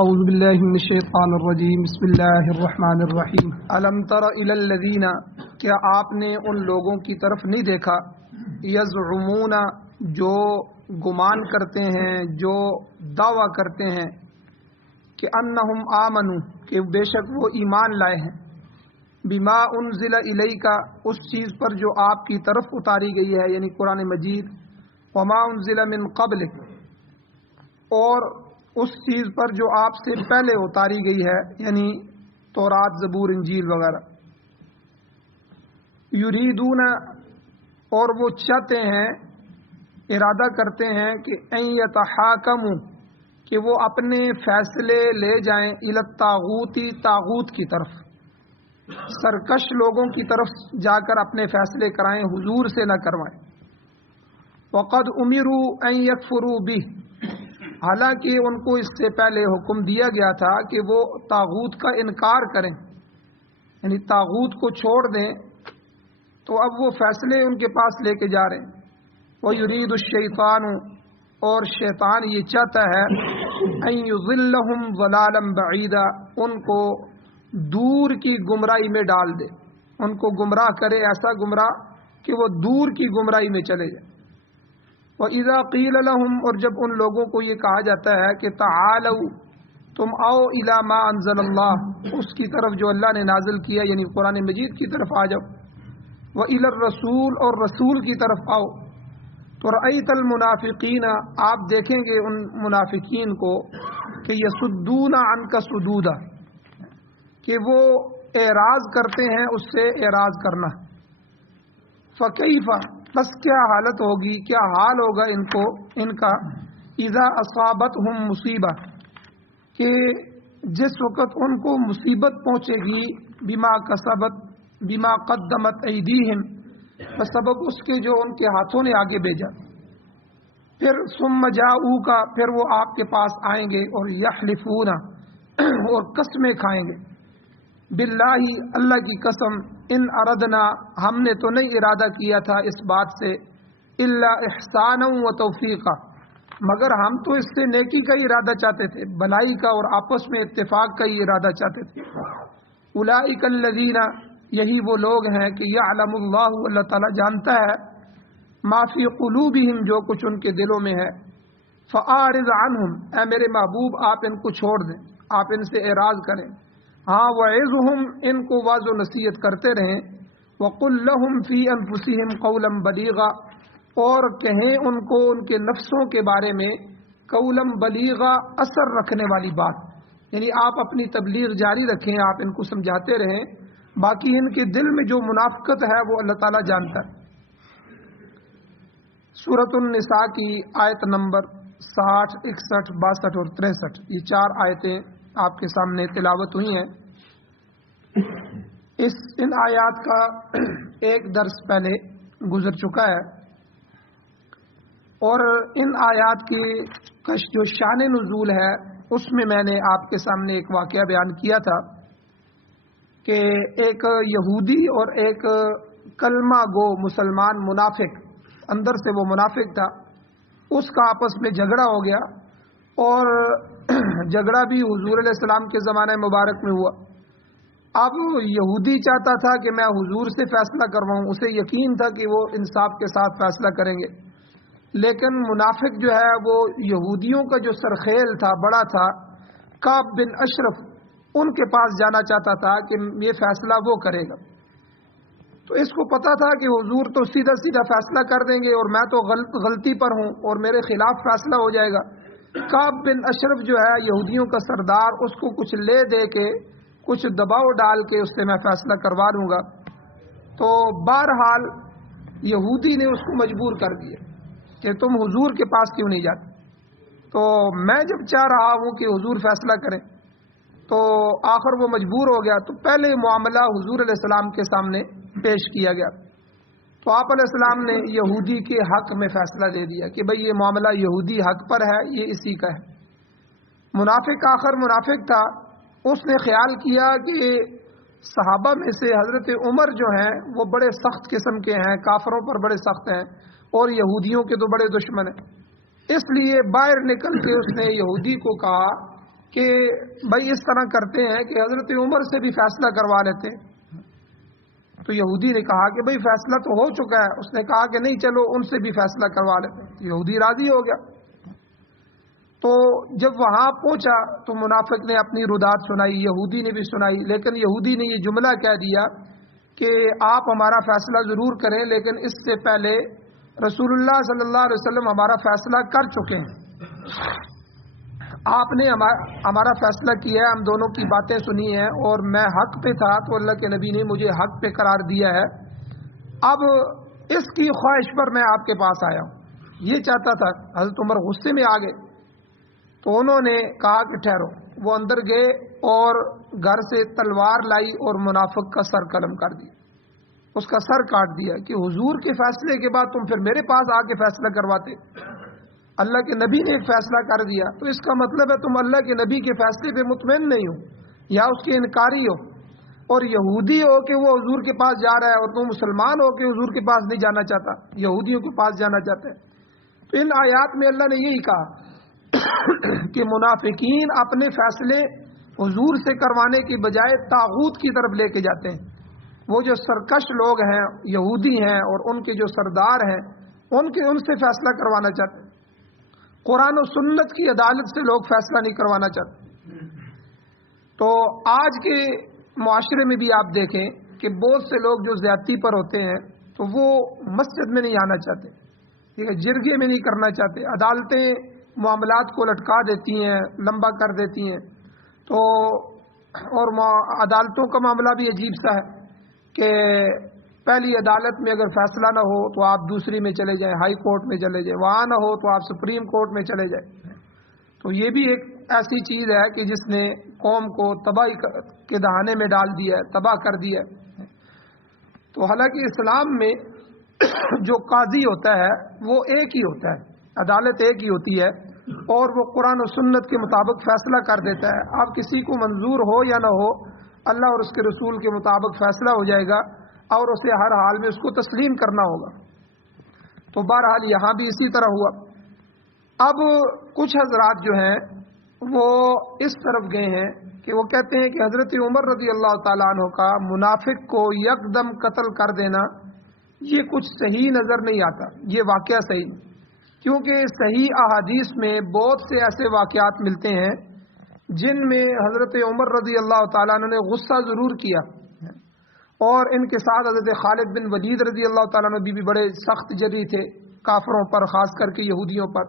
اعوذ باللہ من الشیطان الرجیم بسم اللہ الرحمن الرحیم الم تر الی الذین، کیا آپ نے ان لوگوں کی طرف نہیں دیکھا، یزعمون جو گمان کرتے ہیں، جو دعویٰ کرتے ہیں کہ انہم آمنوا کہ بے شک وہ ایمان لائے ہیں، بما انزل الیک اس چیز پر جو آپ کی طرف اتاری گئی ہے یعنی قرآن مجید، وما انزل من قبلک اور اس چیز پر جو آپ سے پہلے اتاری گئی ہے یعنی تورات زبور انجیل وغیرہ، یریدون اور وہ چاہتے ہیں، ارادہ کرتے ہیں کہ ان یتحاکموا کہ وہ اپنے فیصلے لے جائیں الی الطاغوت طاغوت کی طرف، سرکش لوگوں کی طرف جا کر اپنے فیصلے کرائیں، حضور سے نہ کروائیں۔ وقد امروا ان یکفروا بہ، حالانکہ ان کو اس سے پہلے حکم دیا گیا تھا کہ وہ طاغوت کا انکار کریں یعنی طاغوت کو چھوڑ دیں، تو اب وہ فیصلے ان کے پاس لے کے جا رہے ہیں۔ وَيُرِيدُ الشَّيْطَانُ اور شیطان یہ چاہتا ہے أَن يُضِلَّهُمْ ضَلَالًا بَعِيدًا ان کو دور کی گمراہی میں ڈال دے، ان کو گمراہ کرے، ایسا گمراہ کہ وہ دور کی گمراہی میں چلے جائے۔ وَإِذَا قِيلَ لَهُمْ اور جب ان لوگوں کو یہ کہا جاتا ہے کہ تعالوا تم آؤ الی ما انزل اللہ اس کی طرف جو اللہ نے نازل کیا یعنی قرآن مجید کی طرف آ جاؤ، وَإِلَى الرَّسُولِ اور رسول کی طرف آؤ، تو رأیت المنافقین آپ دیکھیں گے ان منافقین کو کہ یصدون عنک صدودا کہ وہ اعراض کرتے ہیں اس سے اعراض کرنا۔ فکیف بس کیا حالت ہوگی، کیا حال ہوگا ان کا اذا اصابتہم مصیبہ کہ جس وقت ان کو مصیبت پہنچے گی، بما قدمت ایدیہم بسبب اس کے جو ان کے ہاتھوں نے آگے بھیجا، پھر ثم جاؤک پھر وہ آپ کے پاس آئیں گے اور یحلفون اور قسمیں کھائیں گے، باللہ اللہ کی قسم، ان اردنا ہم نے تو نہیں ارادہ کیا تھا اس بات سے، الا احسانا و توفیقا مگر ہم تو اس سے نیکی کا ہی ارادہ چاہتے تھے، بھلائی کا اور آپس میں اتفاق کا ہی ارادہ چاہتے تھے۔ اولئک الذین یہی وہ لوگ ہیں کہ یعلم اللہ اللہ تعالیٰ جانتا ہے ما فی قلوبہم جو کچھ ان کے دلوں میں ہے، فاعرض عنہم اے میرے محبوب آپ ان کو چھوڑ دیں، آپ ان سے اعراض کریں، ہاں وعظہم ان کو واعظ و نصیحت کرتے رہیں، وقل لہم فی انفسہم قولا بلیغا اور کہیں ان کو ان کے نفسوں کے بارے میں قولا بلیغا اثر رکھنے والی بات، یعنی آپ اپنی تبلیغ جاری رکھیں، آپ ان کو سمجھاتے رہیں، باقی ان کے دل میں جو منافقت ہے وہ اللہ تعالیٰ جانتا ہے۔ سورۃ النساء کی آیت نمبر 60، 61، 62 اور 63 یہ 4 آیتیں آپ کے سامنے تلاوت ہوئی ہیں۔ ان آیات کا ایک درس پہلے گزر چکا ہے، اور ان آیات کی جو شان نزول ہے اس میں نے آپ کے سامنے ایک واقعہ بیان کیا تھا کہ ایک یہودی اور ایک کلمہ گو مسلمان منافق، اندر سے وہ منافق تھا، اس کا آپس میں جھگڑا ہو گیا، اور جھگڑا بھی حضور علیہ السلام کے زمانہ مبارک میں ہوا۔ اب یہودی چاہتا تھا کہ میں حضور سے فیصلہ کرواؤں، اسے یقین تھا کہ وہ انصاف کے ساتھ فیصلہ کریں گے، لیکن منافق جو ہے وہ یہودیوں کا جو سرخیل تھا، بڑا تھا، کعب بن اشرف، ان کے پاس جانا چاہتا تھا کہ یہ فیصلہ وہ کرے گا۔ تو اس کو پتا تھا کہ حضور تو سیدھا سیدھا فیصلہ کر دیں گے اور میں تو غلطی پر ہوں اور میرے خلاف فیصلہ ہو جائے گا۔ کعب بن اشرف جو ہے یہودیوں کا سردار، اس کو کچھ لے دے کے، کچھ دباؤ ڈال کے اس سے میں فیصلہ کروا لوں گا۔ تو بہرحال یہودی نے اس کو مجبور کر دیا کہ تم حضور کے پاس کیوں نہیں جاتے؟ تو میں جب چاہ رہا ہوں کہ حضور فیصلہ کریں، تو آخر وہ مجبور ہو گیا، تو پہلے معاملہ حضور علیہ السلام کے سامنے پیش کیا گیا، تو آپ علیہ السلام نے یہودی کے حق میں فیصلہ دے دیا کہ بھئی یہ معاملہ یہودی حق پر ہے، یہ اسی کا ہے۔ منافق آخر منافق تھا، اس نے خیال کیا کہ صحابہ میں سے حضرت عمر جو ہیں وہ بڑے سخت قسم کے ہیں، کافروں پر بڑے سخت ہیں، اور یہودیوں کے تو بڑے دشمن ہیں، اس لیے باہر نکل کے اس نے یہودی کو کہا کہ بھائی اس طرح کرتے ہیں کہ حضرت عمر سے بھی فیصلہ کروا لیتے. تو یہودی نے کہا کہ بھائی فیصلہ تو ہو چکا ہے. اس نے کہا کہ نہیں چلو ان سے بھی فیصلہ کروا لیتے. یہودی راضی ہو گیا. تو جب وہاں پہنچا تو منافق نے اپنی ردات سنائی, یہودی نے بھی سنائی, لیکن یہودی نے یہ جملہ کہہ دیا کہ آپ ہمارا فیصلہ ضرور کریں, لیکن اس سے پہلے رسول اللہ صلی اللہ علیہ وسلم ہمارا فیصلہ کر چکے ہیں. آپ نے ہمارا فیصلہ کیا ہے, ہم دونوں کی باتیں سنی ہیں, اور میں حق پہ تھا تو اللہ کے نبی نے مجھے حق پہ قرار دیا ہے. اب اس کی خواہش پر میں آپ کے پاس آیا ہوں. یہ چاہتا تھا. حضرت عمر غصے میں آ گئے تو انہوں نے کہا کہ ٹھہرو. وہ اندر گئے اور گھر سے تلوار لائی اور منافق کا سر قلم کر دیا, اس کا سر کاٹ دیا کہ حضور کے فیصلے کے بعد تم پھر میرے پاس آ کے فیصلہ کرواتے. اللہ کے نبی نے ایک فیصلہ کر دیا تو اس کا مطلب ہے تم اللہ کے نبی کے فیصلے پہ مطمئن نہیں ہو یا اس کے انکاری ہو, اور یہودی ہو کہ وہ حضور کے پاس جا رہا ہے اور تم مسلمان ہو کہ حضور کے پاس نہیں جانا چاہتا, یہودیوں کے پاس جانا چاہتا ہے. تو ان آیات میں اللہ نے یہی کہا کہ منافقین اپنے فیصلے حضور سے کروانے کی بجائے طاغوت کی طرف لے کے جاتے ہیں. وہ جو سرکش لوگ ہیں یہودی ہیں اور ان کے جو سردار ہیں ان سے فیصلہ کروانا چاہتے ہیں. قرآن و سنت کی عدالت سے لوگ فیصلہ نہیں کروانا چاہتے. تو آج کے معاشرے میں بھی آپ دیکھیں کہ بہت سے لوگ جو زیادتی پر ہوتے ہیں تو وہ مسجد میں نہیں آنا چاہتے, ٹھیک ہے, جرگے میں نہیں کرنا چاہتے. عدالتیں معاملات کو لٹکا دیتی ہیں, لمبا کر دیتی ہیں. تو اور عدالتوں کا معاملہ بھی عجیب سا ہے کہ پہلی عدالت میں اگر فیصلہ نہ ہو تو آپ دوسری میں چلے جائیں, ہائی کورٹ میں چلے جائیں, وہاں نہ ہو تو آپ سپریم کورٹ میں چلے جائیں. تو یہ بھی ایک ایسی چیز ہے کہ جس نے قوم کو تباہی کے دہانے میں ڈال دیا ہے, تباہ کر دیا ہے. تو حالانکہ اسلام میں جو قاضی ہوتا ہے وہ ایک ہی ہوتا ہے, عدالت ایک ہی ہوتی ہے, اور وہ قرآن و سنت کے مطابق فیصلہ کر دیتا ہے. آپ کسی کو منظور ہو یا نہ ہو, اللہ اور اس کے رسول کے مطابق فیصلہ ہو جائے گا اور اسے ہر حال میں اس کو تسلیم کرنا ہوگا. تو بہرحال یہاں بھی اسی طرح ہوا. اب کچھ حضرات جو ہیں وہ اس طرف گئے ہیں کہ وہ کہتے ہیں کہ حضرت عمر رضی اللہ تعالیٰ عنہ کا منافق کو یکدم قتل کر دینا یہ کچھ صحیح نظر نہیں آتا. یہ واقعہ صحیح نہیں, کیونکہ صحیح احادیث میں بہت سے ایسے واقعات ملتے ہیں جن میں حضرت عمر رضی اللہ تعالیٰ عنہ نے غصہ ضرور کیا, اور ان کے ساتھ حضرت خالد بن ولید رضی اللہ تعالیٰ عنہ بھی بڑے سخت جری تھے کافروں پر, خاص کر کے یہودیوں پر.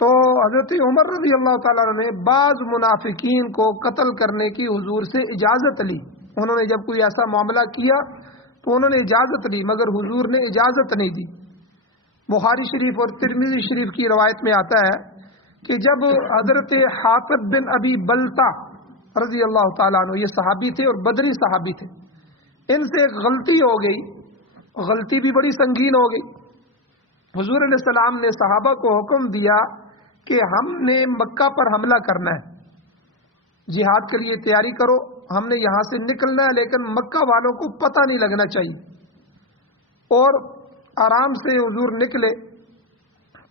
تو حضرت عمر رضی اللہ تعالیٰ عنہ نے بعض منافقین کو قتل کرنے کی حضور سے اجازت لی. انہوں نے جب کوئی ایسا معاملہ کیا تو انہوں نے اجازت لی, مگر حضور نے اجازت نہیں دی. بخاری شریف اور ترمذی شریف کی روایت میں آتا ہے کہ جب حضرت حاطب بن ابی بلتا رضی اللہ تعالیٰ عنہ, یہ صحابی تھے اور بدری صحابی تھے, ان سے ایک غلطی ہو گئی, غلطی بھی بڑی سنگین ہو گئی. حضور علیہ السلام نے صحابہ کو حکم دیا کہ ہم نے مکہ پر حملہ کرنا ہے, جہاد کے لیے تیاری کرو, ہم نے یہاں سے نکلنا ہے, لیکن مکہ والوں کو پتہ نہیں لگنا چاہیے. اور آرام سے حضور نکلے,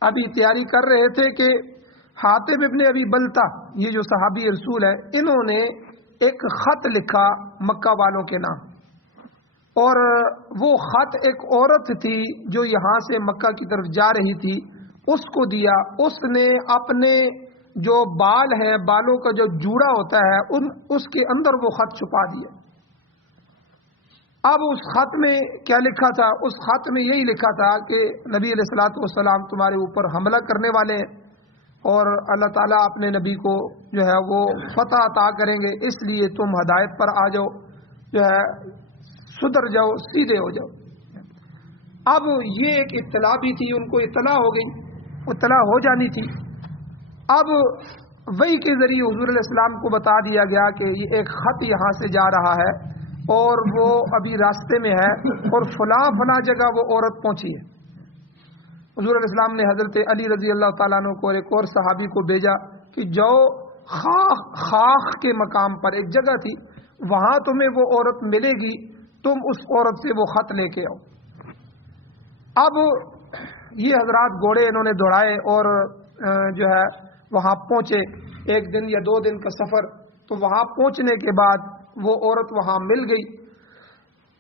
ابھی تیاری کر رہے تھے کہ حاتب ابن ابی بلتا, یہ جو صحابی رسول ہے, انہوں نے ایک خط لکھا مکہ والوں کے نام, اور وہ خط ایک عورت تھی جو یہاں سے مکہ کی طرف جا رہی تھی, اس کو دیا. اس نے اپنے جو بال ہے, بالوں کا جو جوڑا ہوتا ہے, اس کے اندر وہ خط چھپا دیا. اب اس خط میں کیا لکھا تھا؟ اس خط میں یہی لکھا تھا کہ نبی علیہ الصلوۃ والسلام تمہارے اوپر حملہ کرنے والے ہیں, اور اللہ تعالیٰ اپنے نبی کو جو ہے وہ فتح عطا کریں گے, اس لیے تم ہدایت پر آ جاؤ, جو ہے سدھر جاؤ, سیدھے ہو جاؤ. اب یہ ایک اطلاع بھی تھی, ان کو اطلاع ہو گئی, اطلاع ہو جانی تھی. اب وحی کے ذریعے حضور علیہ السلام کو بتا دیا گیا کہ یہ ایک خط یہاں سے جا رہا ہے اور وہ ابھی راستے میں ہے, اور فلاں فلاں جگہ وہ عورت پہنچی ہے. حضور علیہ السلام نے حضرت علی رضی اللہ تعالیٰ عنہ کو اور ایک اور صحابی کو بھیجا کہ جاؤ خاخ کے مقام پر ایک جگہ تھی, وہاں تمہیں وہ عورت ملے گی, تم اس عورت سے وہ خط لے کے آؤ. اب یہ حضرات گھوڑے انہوں نے دوڑائے اور جو ہے وہاں پہنچے, 1 دن یا 2 دن کا سفر. تو وہاں پہنچنے کے بعد وہ عورت وہاں مل گئی.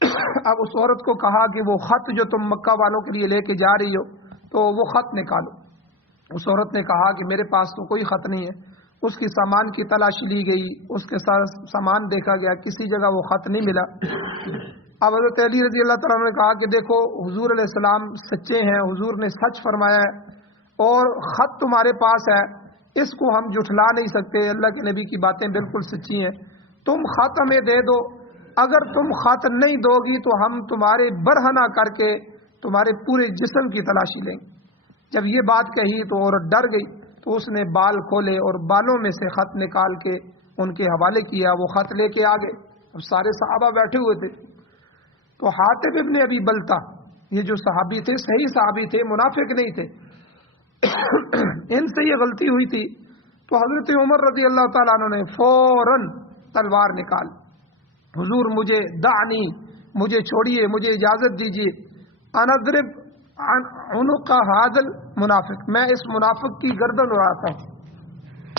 اب اس عورت کو کہا کہ وہ خط جو تم مکہ والوں کے لیے لے کے جا رہی ہو تو وہ خط نکالو. اس عورت نے کہا کہ میرے پاس تو کوئی خط نہیں ہے. اس کی سامان کی تلاشی لی گئی, اس کے ساتھ سامان دیکھا گیا, کسی جگہ وہ خط نہیں ملا. اب حضرت علی رضی اللہ تعالیٰ نے کہا کہ دیکھو حضور علیہ السلام سچے ہیں, حضور نے سچ فرمایا ہے اور خط تمہارے پاس ہے, اس کو ہم جھٹلا نہیں سکتے, اللہ کے نبی کی باتیں بالکل سچی ہیں, تم خط ہمیں دے دو. اگر تم خط نہیں دو گی تو ہم تمہارے برہنہ کر کے تمہارے پورے جسم کی تلاشی لیں گے. جب یہ بات کہی تو عورت ڈر گئی, تو اس نے بال کھولے اور بالوں میں سے خط نکال کے ان کے حوالے کیا. وہ خط لے کے آگے. اب سارے صحابہ بیٹھے ہوئے تھے. تو حاتب ابن ابی بلتا, یہ جو صحابی تھے صحیح صحابی تھے, منافق نہیں تھے, ان سے یہ غلطی ہوئی تھی. تو حضرت عمر رضی اللہ تعالیٰ عنہ نے فوراً تلوار نکال, حضور مجھے دعنی, مجھے چھوڑیے, مجھے اجازت دیجیے, انضرب عنق هذا المنافق, میں اس منافق کی گردن اڑاتا ہوں,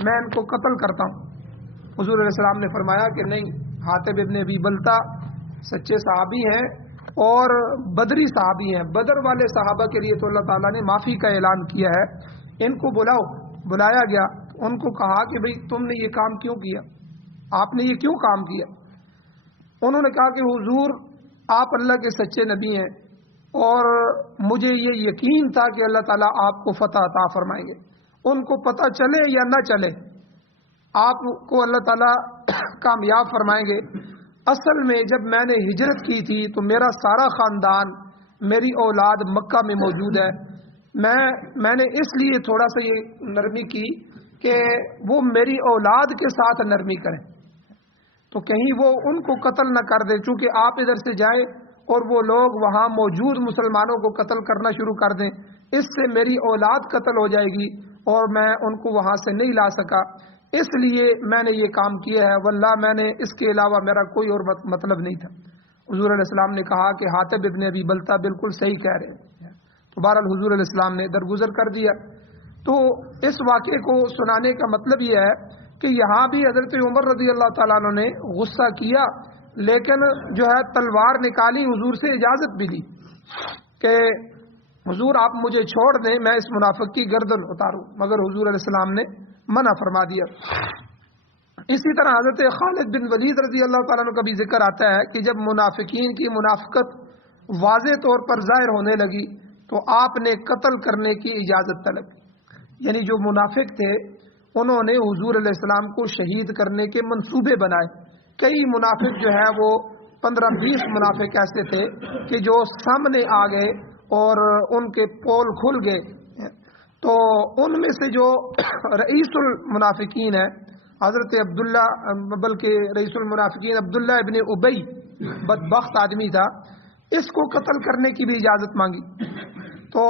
میں ان کو قتل کرتا ہوں. حضور علیہ السلام نے فرمایا کہ نہیں, حاتب ابن ابی بلتا سچے صحابی ہیں اور بدری صحابی ہیں. بدر والے صحابہ کے لیے تو اللہ تعالیٰ نے معافی کا اعلان کیا ہے. ان کو بلاؤ. بلایا گیا, ان کو کہا کہ بھئی تم نے یہ کام کیوں کیا, آپ نے یہ کیوں کام کیا. انہوں نے کہا کہ حضور آپ اللہ کے سچے نبی ہیں اور مجھے یہ یقین تھا کہ اللہ تعالیٰ آپ کو فتح عطا فرمائیں گے. ان کو پتہ چلے یا نہ چلے آپ کو اللہ تعالیٰ کامیاب فرمائیں گے. اصل میں جب میں نے ہجرت کی تھی تو میرا سارا خاندان, میری اولاد مکہ میں موجود ہے. میں نے اس لیے تھوڑا سا یہ نرمی کی کہ وہ میری اولاد کے ساتھ نرمی کریں, تو کہیں وہ ان کو قتل نہ کر دے. چونکہ آپ ادھر سے جائیں اور وہ لوگ وہاں موجود مسلمانوں کو قتل کرنا شروع کر دیں, اس سے میری اولاد قتل ہو جائے گی اور میں ان کو وہاں سے نہیں لا سکا. اس لیے میں نے یہ کام کیا ہے, واللہ میں نے اس کے علاوہ میرا کوئی اور مطلب نہیں تھا. حضور علیہ السلام نے کہا کہ حاتب ابن ابی بلتا بالکل صحیح کہہ رہے ہیں. تو بہرحال حضور علیہ السلام نے درگزر کر دیا. تو اس واقعے کو سنانے کا مطلب یہ ہے کہ یہاں بھی حضرت عمر رضی اللہ تعالیٰ عنہ نے غصہ کیا, لیکن جو ہے تلوار نکالی, حضور سے اجازت بھی دی کہ حضور آپ مجھے چھوڑ دیں, میں اس منافق کی گردن اتاروں, مگر حضور علیہ السلام نے منع فرما دیا. اسی طرح حضرت خالد بن ولید رضی اللہ تعالیٰ عنہ کا بھی ذکر آتا ہے کہ جب منافقین کی منافقت واضح طور پر ظاہر ہونے لگی تو آپ نے قتل کرنے کی اجازت طلب. یعنی جو منافق تھے انہوں نے حضور علیہ السلام کو شہید کرنے کے منصوبے بنائے. کئی منافق جو ہے وہ 15-20 منافق ایسے تھے کہ جو سامنے آ گئے اور ان کے پول کھل گئے. تو ان میں سے جو رئیس المنافقین ہے حضرت عبداللہ, بلکہ رئیس المنافقین عبداللہ ابن ابی بدبخت آدمی تھا, اس کو قتل کرنے کی بھی اجازت مانگی تو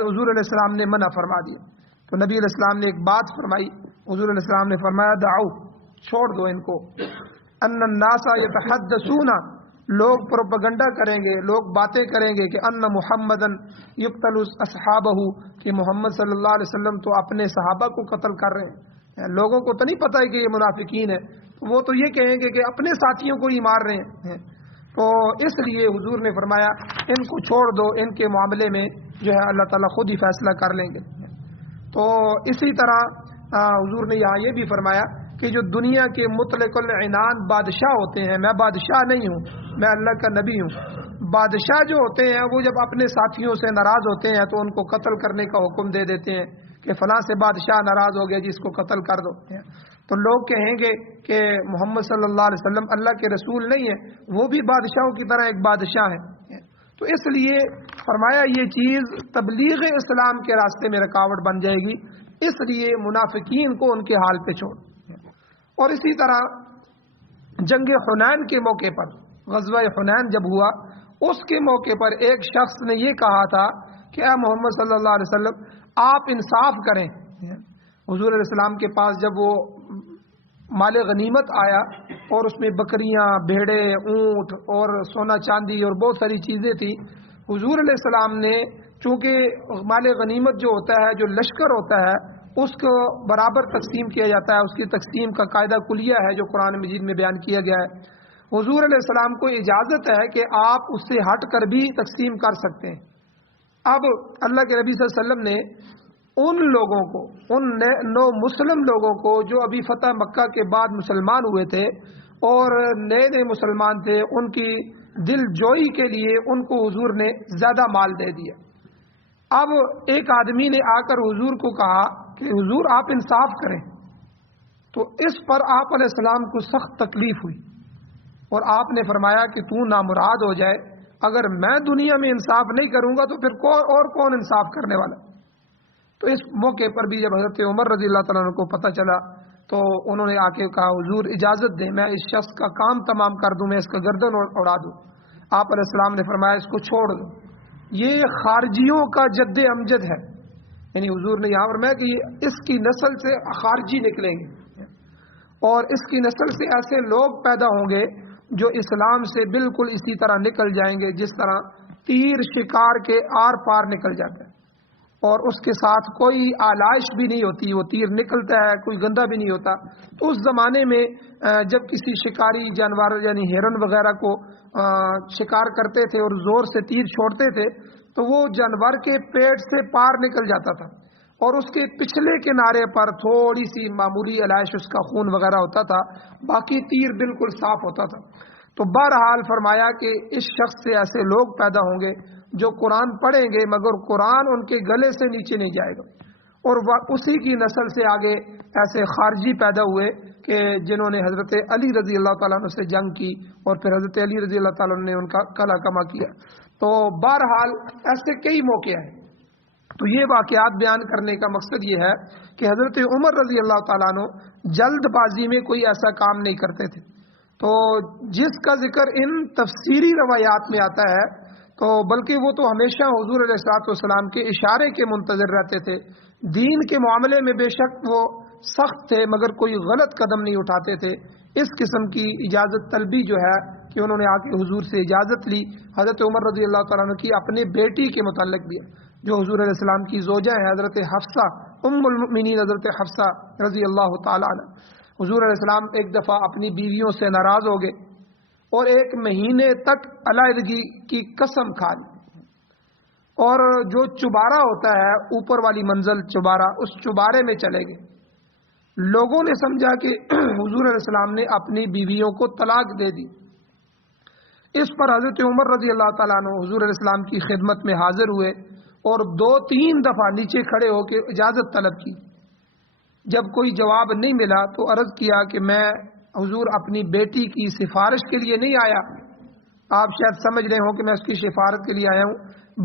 حضور علیہ السلام نے منع فرما دیا. تو نبی علیہ السلام نے ایک بات فرمائی, حضور علیہ السلام نے فرمایا دعو, چھوڑ دو ان کو. ان الناس یتحدثون, لوگ پروپیگنڈا کریں گے, لوگ باتیں کریں گے کہ ان محمدن یقتل اصحابہ, کہ محمد صلی اللہ علیہ وسلم تو اپنے صحابہ کو قتل کر رہے ہیں. لوگوں کو تو نہیں پتہ ہے کہ یہ منافقین ہے, وہ تو یہ کہیں گے کہ اپنے ساتھیوں کو ہی مار رہے ہیں. تو اس لیے حضور نے فرمایا ان کو چھوڑ دو, ان کے معاملے میں جو ہے اللہ تعالیٰ خود ہی فیصلہ کر لیں گے. تو اسی طرح حضور نے یہاں یہ بھی فرمایا کہ جو دنیا کے مطلق العنان بادشاہ ہوتے ہیں, میں بادشاہ نہیں ہوں, میں اللہ کا نبی ہوں. بادشاہ جو ہوتے ہیں وہ جب اپنے ساتھیوں سے ناراض ہوتے ہیں تو ان کو قتل کرنے کا حکم دے دیتے ہیں کہ فلاں سے بادشاہ ناراض ہو گیا جس کو قتل کر دو. تو لوگ کہیں گے کہ محمد صلی اللہ علیہ وسلم اللہ کے رسول نہیں ہے, وہ بھی بادشاہوں کی طرح ایک بادشاہ ہے. تو اس لیے فرمایا یہ چیز تبلیغ اسلام کے راستے میں رکاوٹ بن جائے گی, اس لیے منافقین کو ان کے حال پہ چھوڑ. اور اسی طرح جنگ حنین کے موقع پر, غزوہ حنین جب ہوا اس کے موقع پر ایک شخص نے یہ کہا تھا کہ اے محمد صلی اللہ علیہ وسلم آپ انصاف کریں. حضور علیہ السلام کے پاس جب وہ مال غنیمت آیا اور اس میں بکریاں, بھیڑے, اونٹ اور سونا چاندی اور بہت ساری چیزیں تھیں, حضور علیہ السلام نے چونکہ مال غنیمت جو ہوتا ہے, جو لشکر ہوتا ہے, اس کو برابر تقسیم کیا جاتا ہے. اس کی تقسیم کا قاعدہ کلیہ ہے جو قرآن مجید میں بیان کیا گیا ہے. حضور علیہ السلام کو اجازت ہے کہ آپ اس سے ہٹ کر بھی تقسیم کر سکتے ہیں. اب اللہ کے نبی صلی اللہ علیہ وسلم نے ان لوگوں کو، ان نو مسلم لوگوں کو جو ابھی فتح مکہ کے بعد مسلمان ہوئے تھے اور نئے نئے مسلمان تھے، ان کی دل جوئی کے لیے ان کو حضور نے زیادہ مال دے دیا. اب ایک آدمی نے آ کر حضور کو کہا کہ حضور آپ انصاف کریں، تو اس پر آپ علیہ السلام کو سخت تکلیف ہوئی اور آپ نے فرمایا کہ تو نامراد ہو جائے، اگر میں دنیا میں انصاف نہیں کروں گا تو پھر کون انصاف کرنے والا. تو اس موقع پر بھی جب حضرت عمر رضی اللہ تعالیٰ عنہ کو پتہ چلا تو انہوں نے آ کے کہا حضور اجازت دیں، میں اس شخص کا کام تمام کر دوں، میں اس کا گردن اڑا دوں. آپ علیہ السلام نے فرمایا اس کو چھوڑ دو، یہ خارجیوں کا جد امجد ہے. یعنی حضور نے یہاں فرمایا کہ اس کی نسل سے خارجی نکلیں گے اور اس کی نسل سے ایسے لوگ پیدا ہوں گے جو اسلام سے بالکل اسی طرح نکل جائیں گے جس طرح تیر شکار کے آر پار نکل جاتا ہے اور اس کے ساتھ کوئی آلائش بھی نہیں ہوتی، وہ تیر نکلتا ہے، کوئی گندہ بھی نہیں ہوتا. تو اس زمانے میں جب کسی شکاری جانور یعنی ہرن وغیرہ کو شکار کرتے تھے اور زور سے تیر چھوڑتے تھے تو وہ جانور کے پیٹ سے پار نکل جاتا تھا اور اس کے پچھلے کنارے پر تھوڑی سی معمولی علائش اس کا خون وغیرہ ہوتا تھا، باقی تیر بالکل صاف ہوتا تھا. تو بہرحال فرمایا کہ اس شخص سے ایسے لوگ پیدا ہوں گے جو قرآن پڑھیں گے مگر قرآن ان کے گلے سے نیچے نہیں جائے گا. اور اسی کی نسل سے آگے ایسے خارجی پیدا ہوئے کہ جنہوں نے حضرت علی رضی اللہ تعالیٰ عنہ سے جنگ کی اور پھر حضرت علی رضی اللہ تعالیٰ عنہ نے ان کا کلا کما کیا. تو بہرحال ایسے کئی موقع ہیں. تو یہ واقعات بیان کرنے کا مقصد یہ ہے کہ حضرت عمر رضی اللہ تعالیٰ عنہ جلد بازی میں کوئی ایسا کام نہیں کرتے تھے. تو جس کا ذکر ان تفسیری روایات میں آتا ہے تو بلکہ وہ تو ہمیشہ حضور علیہ الصلوۃ والسلام کے اشارے کے منتظر رہتے تھے. دین کے معاملے میں بے شک وہ سخت تھے مگر کوئی غلط قدم نہیں اٹھاتے تھے. اس قسم کی اجازت طلبی جو ہے کہ انہوں نے آ کے حضور سے اجازت لی. حضرت عمر رضی اللہ تعالیٰ عنہ کی اپنے بیٹی کے متعلق بھی جو حضور علیہ السلام کی زوجہ ہے حضرت حفصہ ام المؤمنین حضرت حفصہ رضی اللہ تعالیٰ عنہ. حضور علیہ السلام ایک دفعہ اپنی بیویوں سے ناراض ہو گئے اور 1 مہینے تک علیحدگی کی قسم کھا لی اور جو چبارہ ہوتا ہے اوپر والی منزل چبارہ، اس چبارے میں چلے گئے. لوگوں نے سمجھا کہ حضور علیہ السلام نے اپنی بیویوں کو طلاق دے دی. اس پر حضرت عمر رضی اللہ تعالیٰ عنہ حضور علیہ السلام کی خدمت میں حاضر ہوئے اور 2-3 دفعہ نیچے کھڑے ہو کے اجازت طلب کی. جب کوئی جواب نہیں ملا تو عرض کیا کہ میں حضور اپنی بیٹی کی سفارش کے لیے نہیں آیا، آپ شاید سمجھ رہے ہوں کہ میں اس کی سفارت کے لیے آیا ہوں،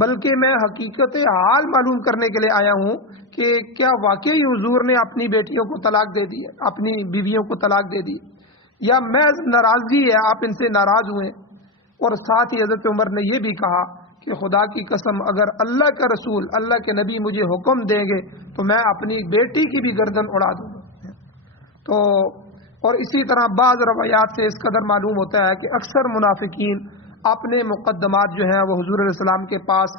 بلکہ میں حقیقت حال معلوم کرنے کے لیے آیا ہوں کہ کیا واقعی حضور نے اپنی بیٹیوں کو طلاق دے دی ہے، اپنی بیویوں کو طلاق دے دی، یا میں ناراضگی ہے آپ ان سے ناراض ہوئے. اور ساتھ ہی حضرت عمر نے یہ بھی کہا کہ خدا کی قسم اگر اللہ کا رسول اللہ کے نبی مجھے حکم دیں گے تو میں اپنی بیٹی کی بھی گردن اڑا دوں گا. تو اور اسی طرح بعض روایات سے اس قدر معلوم ہوتا ہے کہ اکثر منافقین اپنے مقدمات جو ہیں وہ حضور علیہ السلام کے پاس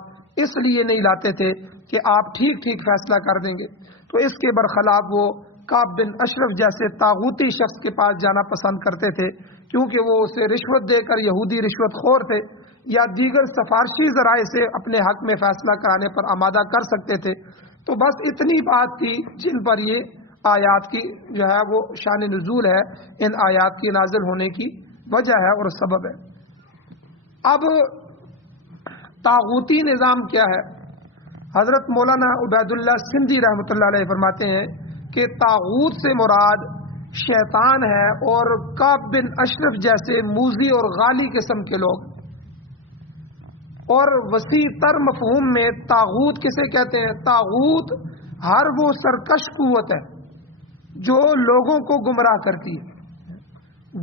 اس لیے نہیں لاتے تھے کہ آپ ٹھیک ٹھیک فیصلہ کر دیں گے. تو اس کے برخلاف وہ کعب بن اشرف جیسے طاغوتی شخص کے پاس جانا پسند کرتے تھے کیونکہ وہ اسے رشوت دے کر یہودی رشوت خور تھے یا دیگر سفارشی ذرائع سے اپنے حق میں فیصلہ کرانے پر آمادہ کر سکتے تھے. تو بس اتنی بات تھی جن پر یہ آیات کی جو ہے وہ شان نزول ہے، ان آیات کی نازل ہونے کی وجہ ہے اور سبب ہے. اب طاغوتی نظام کیا ہے؟ حضرت مولانا عبید اللہ سندھی رحمۃ اللہ علیہ فرماتے ہیں کہ طاغوت سے مراد شیطان ہے اور کعب بن اشرف جیسے موذی اور غالی قسم کے لوگ. اور وسیع تر مفہوم میں طاغوت کسے کہتے ہیں؟ طاغوت ہر وہ سرکش قوت ہے جو لوگوں کو گمراہ کرتی ہے،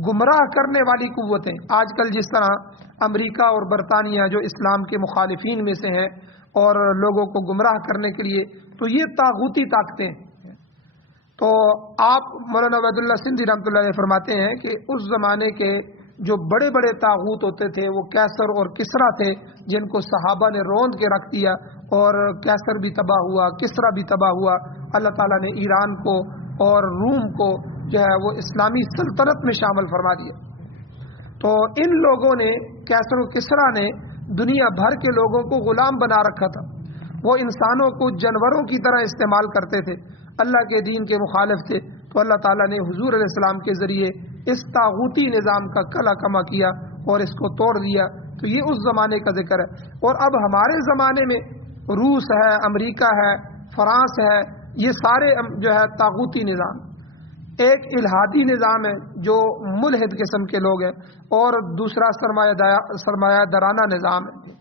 گمراہ کرنے والی قوتیں. آج کل جس طرح امریکہ اور برطانیہ جو اسلام کے مخالفین میں سے ہیں اور لوگوں کو گمراہ کرنے کے لیے، تو یہ طاغوتی طاقتیں ہیں. تو آپ مولانا عبید اللہ سندھی رحمۃ اللہ علیہ فرماتے ہیں کہ اس زمانے کے جو بڑے بڑے طاغوت ہوتے تھے وہ کیسر اور کسرا تھے، جن کو صحابہ نے روند کے رکھ دیا، اور کیسر بھی تباہ ہوا، کسرا بھی تباہ ہوا۔ اللہ تعالیٰ نے ایران کو اور روم کو جو ہے وہ اسلامی سلطنت میں شامل فرما دیا۔ تو ان لوگوں نے، کیسر و کسرا نے، دنیا بھر کے لوگوں کو غلام بنا رکھا تھا۔ وہ انسانوں کو جانوروں کی طرح استعمال کرتے تھے، اللہ کے دین کے مخالف تھے۔ تو اللہ تعالیٰ نے حضور علیہ السلام کے ذریعے اس طاغوتی نظام کا کلا کما کیا اور اس کو توڑ دیا۔ تو یہ اس زمانے کا ذکر ہے۔ اور اب ہمارے زمانے میں روس ہے، امریکہ ہے، فرانس ہے، یہ سارے جو ہے طاغوتی نظام۔ ایک الہادی نظام ہے جو ملحد قسم کے لوگ ہیں، اور دوسرا سرمایہ دارانہ نظام ہے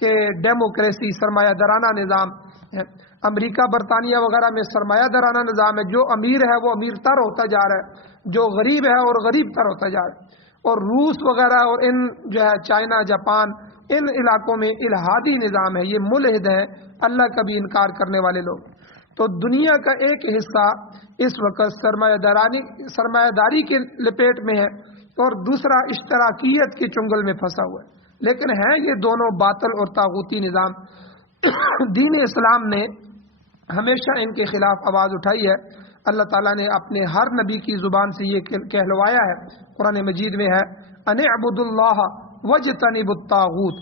کہ ڈیموکریسی، سرمایہ دارانہ نظام ہے۔ امریکہ برطانیہ وغیرہ میں سرمایہ دارانہ نظام ہے، جو امیر ہے وہ امیر تر ہوتا جا رہا ہے، جو غریب ہے اور غریب تر ہوتا جا رہا ہے۔ اور روس وغیرہ اور ان جو ہے چائنا، جاپان، ان علاقوں میں الہادی نظام ہے، یہ ملحد ہے، اللہ کا بھی انکار کرنے والے لوگ۔ تو دنیا کا ایک حصہ اس وقت سرمایہ داری کے لپیٹ میں ہے، اور دوسرا اشتراکیت کے چنگل میں پھنسا ہوا ہے۔ لیکن ہیں یہ دونوں باطل اور طاغوتی نظام۔ دین اسلام نے ہمیشہ ان کے خلاف آواز اٹھائی ہے۔ اللہ تعالیٰ نے اپنے ہر نبی کی زبان سے یہ کہلوایا ہے، قرآن مجید میں ہے، ان اعبدوا اللہ واجتنبوا الطاغوت،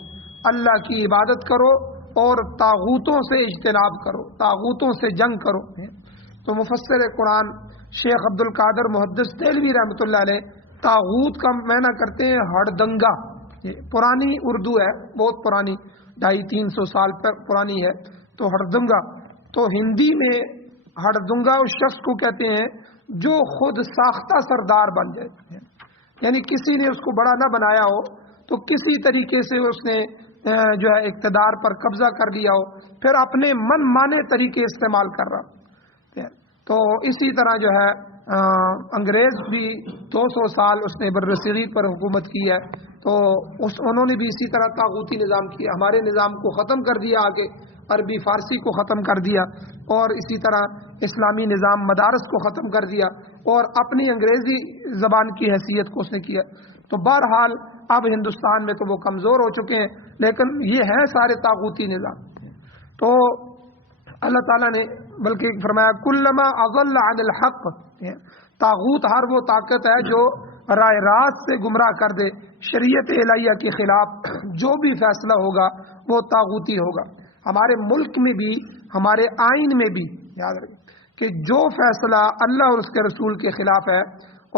اللہ کی عبادت کرو اور طاغوتوں سے اجتناب کرو، طاغوتوں سے جنگ کرو۔ تو مفسر قرآن شیخ عبد القادر محدث دہلوی رحمۃ اللہ علیہ طاغوت کا معنی کرتے ہیں ہڑدنگا۔ پرانی اردو ہے، بہت پرانی، 250-300 سال پرانی ہے۔ تو ہڑدنگا، تو ہندی میں ہڑدنگا اس شخص کو کہتے ہیں جو خود ساختہ سردار بن جائے، یعنی کسی نے اس کو بڑا نہ بنایا ہو، تو کسی طریقے سے اس نے جو ہے اقتدار پر قبضہ کر لیا ہو، پھر اپنے من مانے طریقے استعمال کر رہا۔ تو اسی طرح جو ہے انگریز بھی 200 سال اس نے برصغیر پر حکومت کی ہے، تو انہوں نے بھی اسی طرح طاغوتی نظام کیا، ہمارے نظام کو ختم کر دیا، آگے عربی فارسی کو ختم کر دیا، اور اسی طرح اسلامی نظام مدارس کو ختم کر دیا، اور اپنی انگریزی زبان کی حیثیت کو اس نے کیا۔ تو بہرحال اب ہندوستان میں تو وہ کمزور ہو چکے ہیں، لیکن یہ ہیں سارے طاغوتی نظام۔ تو اللہ تعالیٰ نے بلکہ فرمایا کلما اضل عن الحق، طاغوت ہر وہ طاقت ہے جو راہ راست سے گمراہ کر دے، شریعت الہیہ کے خلاف جو بھی فیصلہ ہوگا وہ طاغوتی ہوگا۔ ہمارے ملک میں بھی، ہمارے آئین میں بھی یاد رکھیں کہ جو فیصلہ اللہ اور اس کے رسول کے خلاف ہے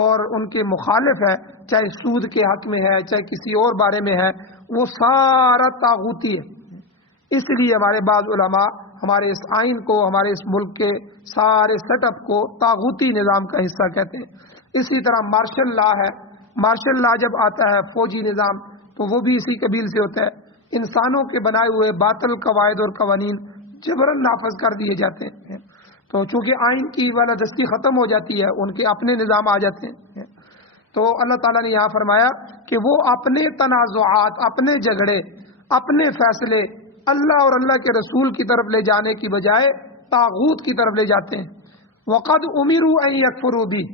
اور ان کے مخالف ہے، چاہے سود کے حق میں ہے، چاہے کسی اور بارے میں ہے، وہ سارا طاغوتی ہے۔ اس لیے ہمارے بعض علماء ہمارے اس آئین کو، ہمارے اس ملک کے سارے سیٹ اپ کو طاغوتی نظام کا حصہ کہتے ہیں۔ اسی طرح مارشل لا ہے، مارشل لا جب آتا ہے، فوجی نظام، تو وہ بھی اسی قبیل سے ہوتا ہے۔ انسانوں کے بنائے ہوئے باطل قواعد اور قوانین جبراً نافذ کر دیے جاتے ہیں۔ تو چونکہ آئین کی بالادستی ختم ہو جاتی ہے، ان کے اپنے نظام آ جاتے ہیں۔ تو اللہ تعالیٰ نے یہاں فرمایا کہ وہ اپنے تنازعات، اپنے جھگڑے، اپنے فیصلے اللہ اور اللہ کے رسول کی طرف لے جانے کی بجائے طاغوت کی طرف لے جاتے ہیں۔ وقد امروا ان یکفروا بہ،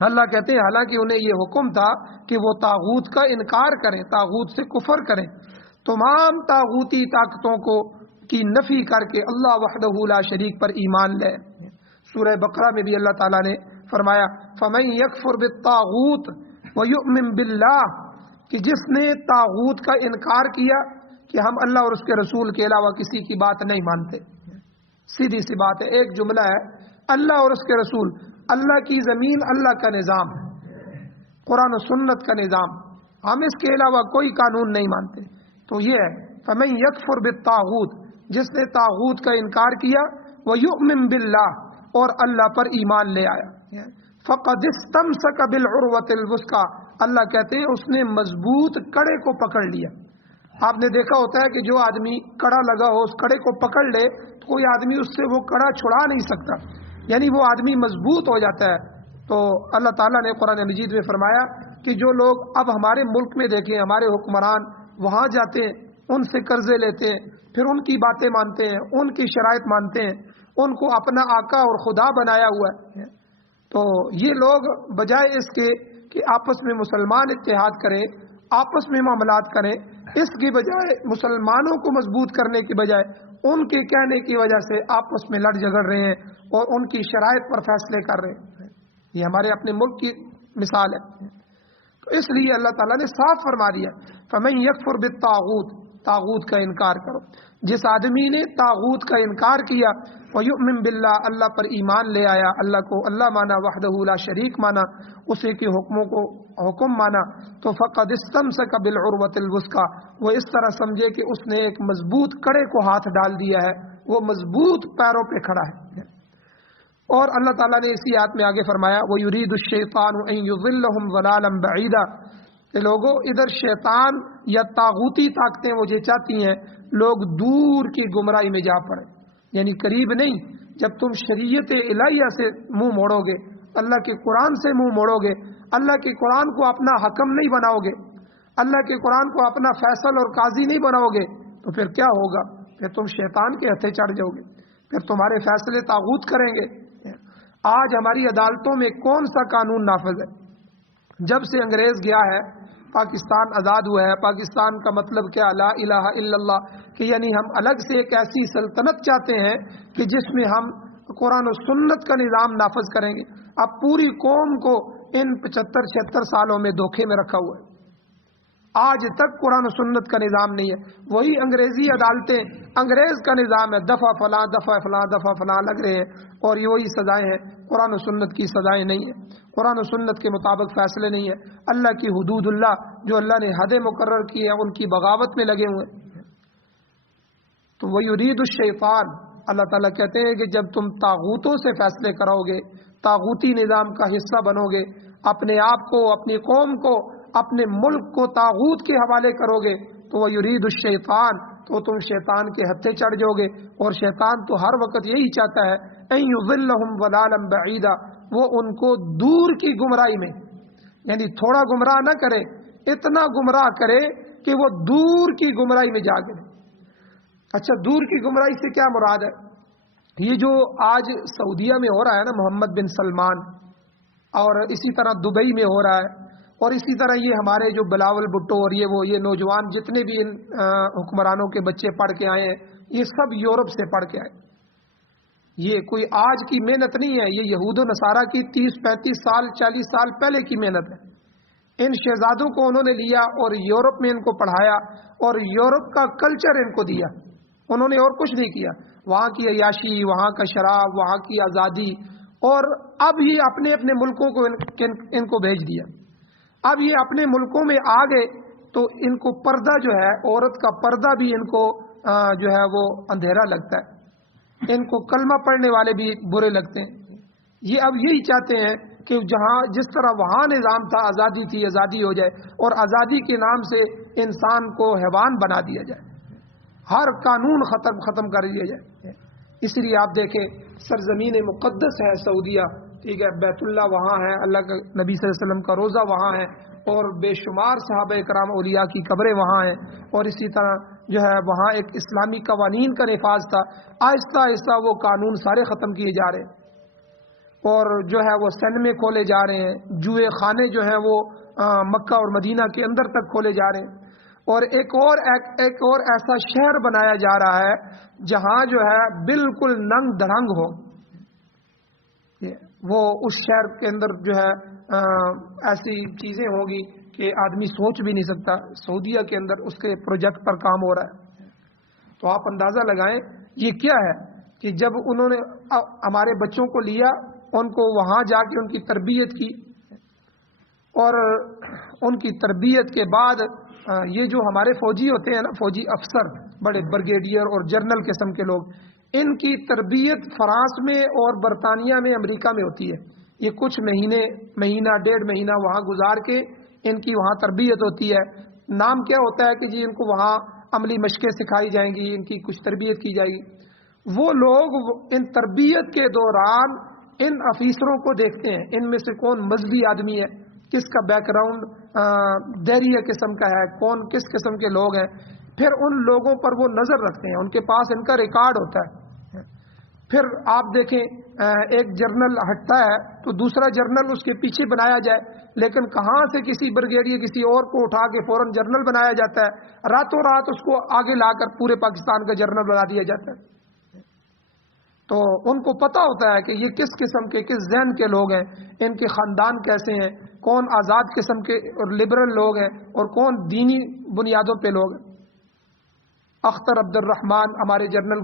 اللہ کہتے ہیں حالانکہ انہیں یہ حکم تھا کہ وہ طاغوت کا انکار کریں، طاغوت سے کفر کریں، تمام طاغوتی طاقتوں کو کی نفی کر کے اللہ وحدہ لا شریک پر ایمان لے۔ سورہ بقرہ میں بھی اللہ تعالیٰ نے فرمایا فمن یکفر بالطاغوت ویؤمن باللہ، کہ جس نے طاغوت کا انکار کیا کہ ہم اللہ اور اس کے رسول کے علاوہ کسی کی بات نہیں مانتے، سیدھی سی بات ہے، ایک جملہ ہے، اللہ اور اس کے رسول، اللہ کی زمین اللہ کا نظام، قرآن و سنت کا نظام، ہم اس کے علاوہ کوئی قانون نہیں مانتے۔ تو یہ ہے فمن یکفر بالطاغوت، جس نے طاغوت کا انکار کیا، ویؤمن باللہ، اور اللہ پر ایمان لے آیا، فقد استمسک بالعروۃ الوثقی، اللہ کہتے ہیں اس نے مضبوط کڑے کو پکڑ لیا۔ آپ نے دیکھا ہوتا ہے کہ جو آدمی کڑا لگا ہو اس کڑے کو پکڑ لے تو کوئی آدمی اس سے وہ کڑا چھڑا نہیں سکتا، یعنی وہ آدمی مضبوط ہو جاتا ہے۔ تو اللہ تعالیٰ نے قرآن مجید میں فرمایا کہ جو لوگ اب ہمارے ملک میں دیکھیں، ہمارے حکمران وہاں جاتے ہیں، ان سے قرضے لیتے ہیں، پھر ان کی باتیں مانتے ہیں، ان کی شرائط مانتے ہیں، ان کو اپنا آقا اور خدا بنایا ہوا ہے، تو یہ لوگ بجائے اس کے کہ آپس میں مسلمان اتحاد کریں، آپس میں معاملات کریں، اس کی بجائے مسلمانوں کو مضبوط کرنے کی بجائے ان کے کہنے کی وجہ سے آپس میں لڑ جھگڑ رہے ہیں اور ان کی شرائط پر فیصلے کر رہے ہیں۔ یہ ہمارے اپنے ملک کی مثال ہے۔ تو اس لیے اللہ تعالیٰ نے صاف فرما دیا فَمَن يَكْفُرْ بِالطَّاغُوتِ، طاغوت کا انکار کرو۔ جس آدمی نے طاغوت کا انکار کیا وَيُؤْمِن بِاللَّهِ، اللہ پر ایمان لے آیا، اللہ کو اللہ مانا، وحدہ لا شریک مانا، اسی کے حکموں کو حکم مانا، تو فقد استمسک بالعروۃ الوثقی، وہ اس طرح سمجھے کہ اس نے ایک مضبوط کڑے کو ہاتھ ڈال دیا ہے، وہ مضبوط پیروں پہ کھڑا ہے۔ اور اللہ تعالیٰ نے اسی آیت میں آگے فرمایا وَيُرِيدُ الشَّيْطَانُ أَن يُضِلَّهُمْ ضَلَالًا بَعِيدًا، کہ لوگوں ادھر شیطان یا طاغوتی طاقتیں وہ یہ چاہتی ہیں لوگ دور کی گمراہی میں جا پڑے، یعنی قریب نہیں۔ جب تم شریعت الہیہ سے منہ موڑو گے، اللہ کے قرآن سے منہ موڑو گے، اللہ کے قرآن کو اپنا حکم نہیں بناؤ گے، اللہ کے قرآن کو اپنا فیصل اور قاضی نہیں بناؤ گے، تو پھر کیا ہوگا؟ پھر تم شیطان کے ہتھے چڑھ جاؤ گے، پھر تمہارے فیصلے طاغوت کریں گے۔ آج ہماری عدالتوں میں کون سا قانون نافذ ہے؟ جب سے انگریز گیا ہے، پاکستان آزاد ہوا ہے، پاکستان کا مطلب کیا؟ لا الہ الا اللہ، کہ یعنی ہم الگ سے ایک ایسی سلطنت چاہتے ہیں کہ جس میں ہم قرآن و سنت کا نظام نافذ کریں گے۔ اب پوری قوم کو ان 75-76 سالوں میں دھوکے میں رکھا ہوا ہے، آج تک قرآن و سنت کا نظام نہیں ہے۔ وہی انگریزی عدالتیں، انگریز کا نظام ہے، دفعہ فلاں دفعہ فلاں دفعہ فلاں لگ رہے ہیں، اور یہ وہی سزائیں ہیں، قرآن و سنت کی سزائیں نہیں ہیں، قرآن و سنت کے مطابق فیصلے نہیں ہیں، اللہ کی حدود اللہ جو اللہ نے حد مقرر کی ہے ان کی بغاوت میں لگے ہوئے۔ تو وَيُرِيدُ الشَّيْطَانُ، اللہ تعالیٰ کہتے ہیں کہ جب تم طاغوتوں سے فیصلے کراؤ گے، طاغوتی نظام کا حصہ بنو گے، اپنے آپ کو، اپنی قوم کو، اپنے ملک کو طاغوت کے حوالے کرو گے، تو وَيُرِيدُ الشَّيْطَانُ، تو تم شیطان کے ہتھے چڑھ جاؤ گے۔ اور شیطان تو ہر وقت یہی چاہتا ہے أَن يُضِلَّهُمْ ضَلَالًا بَعِيدًا، وہ ان کو دور کی گمراہی میں، یعنی تھوڑا گمراہ نہ کرے، اتنا گمراہ کرے کہ وہ دور کی گمراہی میں جا گرے۔ اچھا، دور کی گمراہی سے کیا مراد ہے؟ یہ جو آج سعودیہ میں ہو رہا ہے نا، محمد بن سلمان، اور اسی طرح دبئی میں ہو رہا ہے، اور اسی طرح یہ ہمارے جو بلاول بھٹو اور یہ نوجوان جتنے بھی ان حکمرانوں کے بچے پڑھ کے آئے ہیں، یہ سب یورپ سے پڑھ کے آئے۔ یہ کوئی آج کی محنت نہیں ہے، یہ یہود و نصارہ کی 30-35 سال 40 سال پہلے کی محنت ہے۔ ان شہزادوں کو انہوں نے لیا اور یورپ میں ان کو پڑھایا اور یورپ کا کلچر ان کو دیا، انہوں نے اور کچھ نہیں کیا۔ وہاں کی عیاشی، وہاں کا شراب، وہاں کی آزادی، اور اب یہ اپنے اپنے ملکوں کو ان کو بھیج دیا۔ اب یہ اپنے ملکوں میں آ گئے تو ان کو پردہ جو ہے، عورت کا پردہ بھی ان کو جو ہے وہ اندھیرا لگتا ہے، ان کو کلمہ پڑھنے والے بھی برے لگتے ہیں۔ یہ اب یہی چاہتے ہیں کہ جہاں جس طرح وہاں نظام تھا، آزادی تھی، آزادی ہو جائے، اور آزادی کے نام سے انسان کو حیوان بنا دیا جائے، ہر قانون ختم کر دیا جائے۔ اس لیے آپ دیکھیں، سرزمین مقدس ہے سعودیہ، ٹھیک ہے، بیت اللہ وہاں ہے، اللہ کے نبی صلی اللہ علیہ وسلم کا روزہ وہاں ہے، اور بے شمار صحابہ کرام اولیاء کی قبریں وہاں ہیں، اور اسی طرح جو ہے وہاں ایک اسلامی قوانین کا نفاذ تھا۔ آہستہ آہستہ وہ قانون سارے ختم کیے جا رہے ہیں، اور جو ہے وہ سینمے کھولے جا رہے ہیں، جوئے خانے جو ہیں وہ مکہ اور مدینہ کے اندر تک کھولے جا رہے ہیں، اور ایک اور ایسا شہر بنایا جا رہا ہے جہاں جو ہے بالکل ننگ دھڑنگ ہو، وہ اس شہر کے اندر جو ہے ایسی چیزیں ہوں گی کہ آدمی سوچ بھی نہیں سکتا۔ سعودیہ کے اندر اس کے پروجیکٹ پر کام ہو رہا ہے۔ تو آپ اندازہ لگائیں یہ کیا ہے کہ جب انہوں نے ہمارے بچوں کو لیا، ان کو وہاں جا کے ان کی تربیت کی، اور ان کی تربیت کے بعد یہ جو ہمارے فوجی ہوتے ہیں نا، فوجی افسر، بڑے بریگیڈیئر اور جنرل قسم کے لوگ، ان کی تربیت فرانس میں اور برطانیہ میں، امریکہ میں ہوتی ہے۔ یہ کچھ مہینہ 1.5 مہینہ وہاں گزار کے ان کی وہاں تربیت ہوتی ہے۔ نام کیا ہوتا ہے کہ جی ان کو وہاں عملی مشقیں سکھائی جائیں گی، ان کی کچھ تربیت کی جائے گی۔ وہ لوگ ان تربیت کے دوران ان افیسروں کو دیکھتے ہیں، ان میں سے کون مذہبی آدمی ہے، کس کا بیک گراؤنڈ دہریہ قسم کا ہے، کون کس قسم کے لوگ ہیں، پھر ان لوگوں پر وہ نظر رکھتے ہیں، ان کے پاس ان کا ریکارڈ ہوتا ہے۔ پھر آپ دیکھیں ایک جرنل ہٹتا ہے تو دوسرا جرنل اس کے پیچھے بنایا جائے، لیکن کہاں سے کسی بریگیڈیئر کسی اور کو اٹھا کے فوراً جرنل بنایا جاتا ہے، راتوں رات اس کو آگے لا کر پورے پاکستان کا جرنل بنا دیا جاتا ہے۔ تو ان کو پتہ ہوتا ہے کہ یہ کس قسم کے کس ذہن کے لوگ ہیں، ان کے خاندان کیسے ہیں، کون آزاد قسم کے اور لبرل لوگ ہیں اور کون دینی بنیادوں پہ لوگ ہیں۔ اختر عبد الرحمان ہمارے جنرل